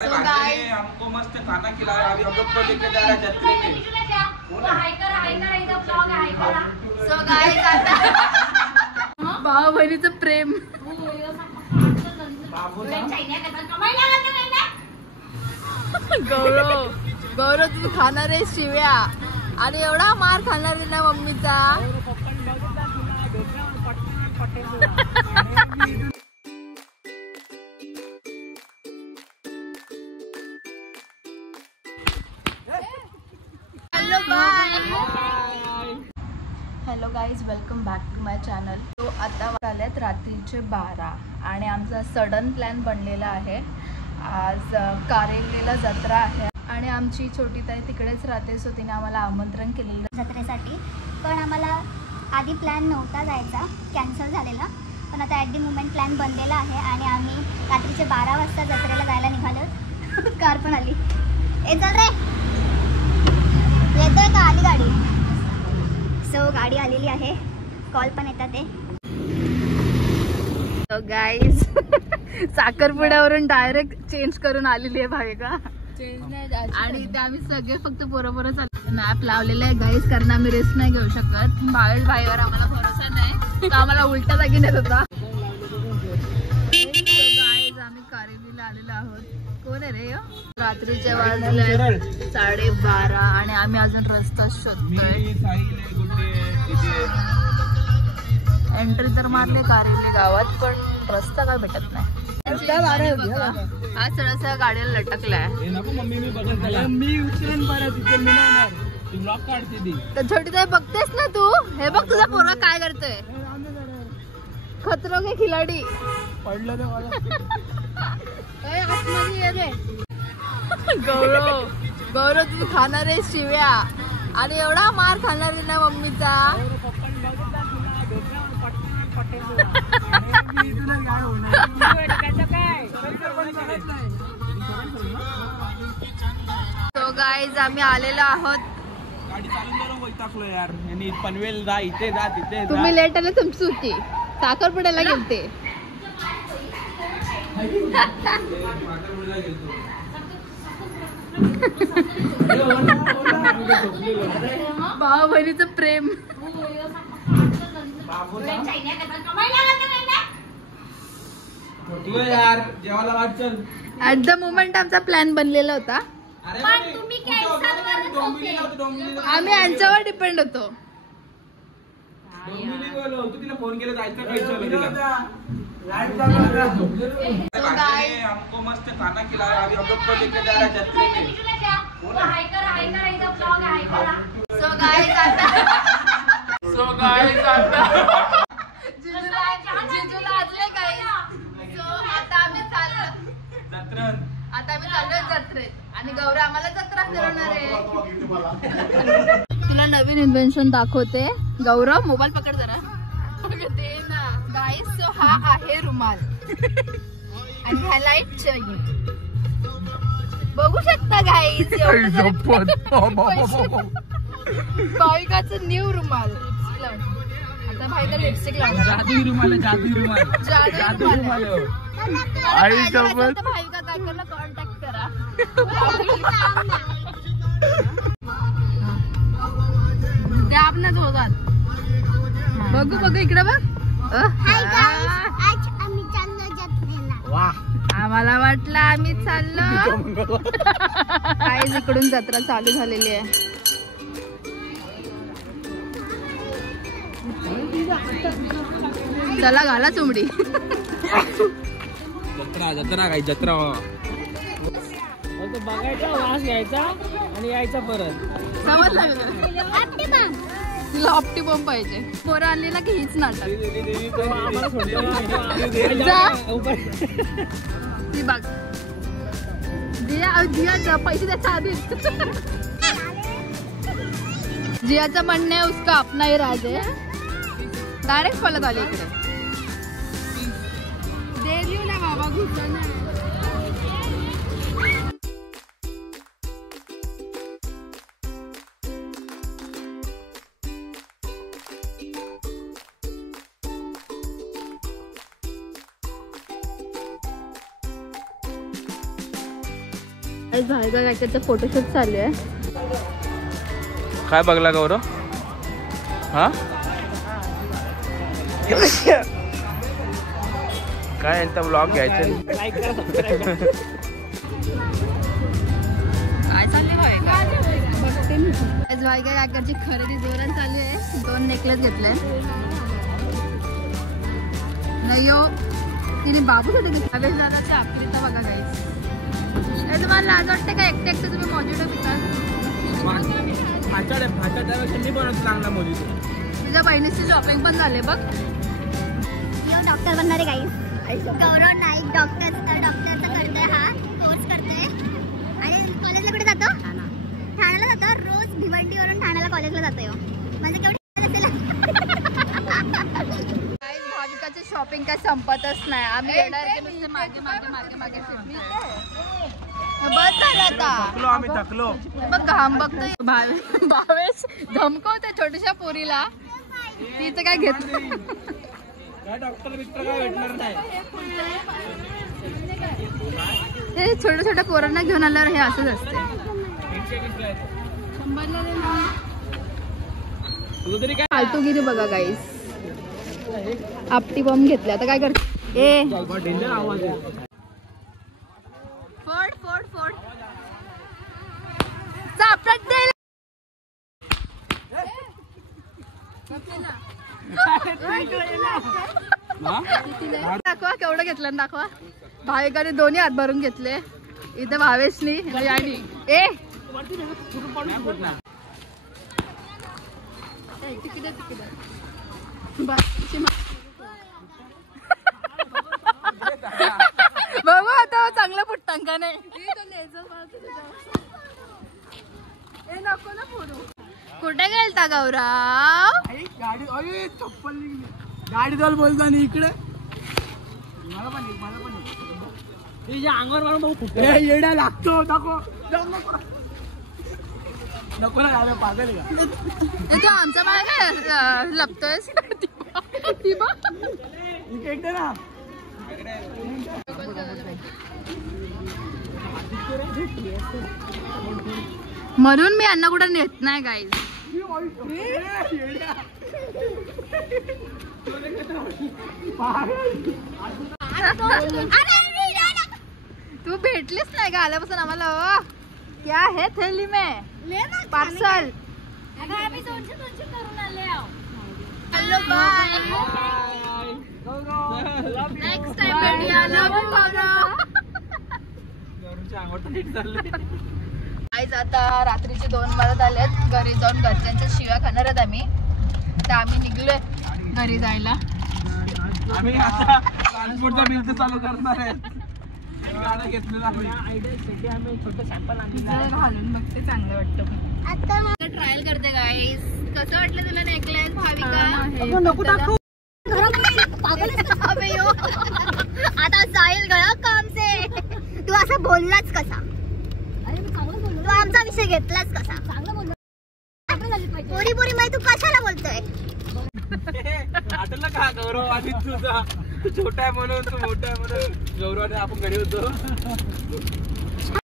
हमको मस्त खाना खिलाया। अभी हम लोग को लेके जा रहा है जत्रे में। भाऊ बहिणीचं प्रेम। गौरव गौरव तू खाणार आहे शिव्या आणि एवढा मार खाणार आहे ना मम्मीचा। Hello bye. Hello guys, welcome back to my channel. तो आता झाल्यात रात्रीचे 12 आणि आमचा सडन प्लॅन बनलेला आहे। आज कारेलीला जत्रा आहे आणि आमची छोटी ताई तिकडेच राहते, सो तिने आम्हाला आमंत्रण केलेलं जत्रेसाठी। पण आम्हाला आधी प्लॅन नव्हता जायचा, कॅन्सल झालेला, पण आता ॲट दी मोमेंट प्लॅन बनलेला आहे आणि आम्ही रात्रीचे 12 वाजता जत्रेला जायला निघालो। कार पण आली। ए चल रे, येतोय का? आली गाडी। सो गाडी आलेली आहे, कॉल पण येतात ते। तो गाईज साखरपुड्यावरून डायरेक्ट चेंज करून आलेली आहे भाविका आणि ते आम्ही सगळे फक्त बरोबरच मॅप लावलेलं आहे गाईज, कारण आम्ही रिस्क नाही घेऊ शकत। भावेश भाईवर आम्हाला भरोसा नाही, तर आम्हाला उलटा जागी नेत होता। गाईज आम्ही कारेलीला आलेलो आहोत। कोण आहे रे? रात्रीचे वाजले 12:30 आणि आम्ही अजून रस्ता शोधतोय। एंट्री तर मारले कारेली गावात, पण रस्ता काय भेटत नाही। हा सगळ्या गाड्याला लटकलाय। तर छोटी ताई बघतेस ना तू? हे बघ तुझा पोरगा काय करतोय, खतरो के खिलाडी। गौरव गौरव तू खाणार आहे शिव्या आणि एवढा मार खाणार आहे ना मम्मीचा। तो गाईज आम्ही आलेलो आहोत। गाडी चालून जरा वैतागलो यार। यांनी पनवेल जा, इथे जा, तिथे जा। तुम्ही लेट आले, तुमची सुट्टी। साखरपुड्याला गेलते। भाऊ बहिणीचं प्रेम। यार जेवायला वाट चल। ऍट द मोमेंट आमचा प्लॅन बनलेला होता, आम्ही यांच्यावर डिपेंड होतो। तू तिला फोन केला जायचं हमको मस्त खाना खिलाया। अभी हम लोग को लेके जा रहा है जत्रे में। आता आम्ही चाललोय जत्रेत आणि गौरव आम्हाला जत्रा फिरवणार आहे। तुला नवीन इन्व्हेन्शन दाखवते। गौरव मोबाईल पकड जरा। ते ना गाईस, सो हा आहे रुमाल आणि हा लाईट चेन। बघू शकता गाईस, भाविकाचं न्यू रुमाल। आता भाईला लिपस्टिक लावणार। जादुई रुमाल आहे, जादुई रुमाल। जादुई रुमाल। भाविका काय करला, कॉन्टॅक्ट करा। ते आपणच होतात। बघू बघू इकडे बघ। आम्हाला वाटलं आम्ही चाललो काय, इकडून जत्रा चालू झालेली आहे। चला घाला चुमडी। जत्रा जत्रा काय जत्रा बघायचा, वास घ्यायचा आणि यायचा परत। समजलं का? तिला ऑप्टिबम पाहिजे। पोरं आणली ना की हीच नाटक। ती बघ जिया पैसे त्याच्या आधी। जियाचं म्हणणं आहे उसका अपना ही राज है। डायरेक्ट पळत आले इकडे। दे देऊ ना बाबा, घुसलं ना। भार्गव काकाचं फोटोशूट चालू आहे. काय बघला गौरव? हा काय यांचा ब्लॉग घ्यायचं. काय चाललंय भार्गव काकाची खरेदी जोरात चालू आहे. 2 नेकलेस घेतले. नाही हो तिने बाबू होते की दादाची आपली तर बघा गाईस. तुम्हाला लाज वाटते का एकटे एकटे तुम्ही मॉजिटो पितात? मी बनवत चांगला मोदी. तुझ्या बहिणीची शॉपिंग पण झाले बघ. डॉक्टर बनणारे गाईस. गौरव नाईक डॉक्टरचा करतोय. हा कोर्स करतोय आणि कॉलेजला कुठे जातो? ठाण्याला जातो. रोज भिवंडीवरून ठाण्याला कॉलेजला जातो. म्हणजे केवढी भाविकाची शॉपिंग काय संपतच नाही. आम्ही येणार की नुसते मागे मागे मागे मागे बस झालं आता. आम्ही थकलो. बघ घाम बघतोय. भावेश धमकवते छोट्याशा पोरीला. तिचं काय घेतलं? डॉक्टर बिक्टर काय भेटणार नाही. हे छोट्या छोट्या पोरांना घेऊन आल्यावर हे असंच असते. फालतूगिरी बघा गाईस. आपटी बॉम्ब घेतला आता काय करते? ए डेंजर आवाज आहे. फोड फोड फोड चापट दे. दाखवा केवढं घेतलं दाखवा. भाविकाने दोन्ही हात भरून घेतले. इथं भावेशनी आणि ए बघू आता चांगलं फुटतं का नाही. कुठे गेलता गौरव? गाडी चप्पल गाडी चाल बोलता नाही इकडे. मला पण अंगावर मारून बघू येड्या लागतो. नको ना पागल का तू आमचा बाळ काय लपतोय? इकडे ना म्हणून मी यांना कुठं नेत नाही गाईज. तू भेटलीच नाही का आल्यापासून आम्हाला? क्या है थैली में parcel? Hello bye. Next time भेटूया. आज आता रात्रीचे 2 वाजत आलेत. घरी जाऊन घरच्यांच्या शिव्या खाणार आहेत आम्ही. तर आम्ही निघलोय घरी जायला. आम्ही आता ट्रान्सपोर्टचा बिझनेस चालू करणार आहे. घालून बघते चांगलं वाटतं. ट्रायल करते गाईस. कसं वाटलं तुला नेकलेस भाविका? आता जाईल गळा काम से. तू असं बोललाच कसा? तू आमचा विषय घेतलाच कसा? पोरी पोरी मध्ये तू कशाला बोलतोय? आठवलं का गौरव आधी तुझा छोटा आहे म्हणून तू मोठा आहे म्हणून गौरवाने आपण घरी होतो.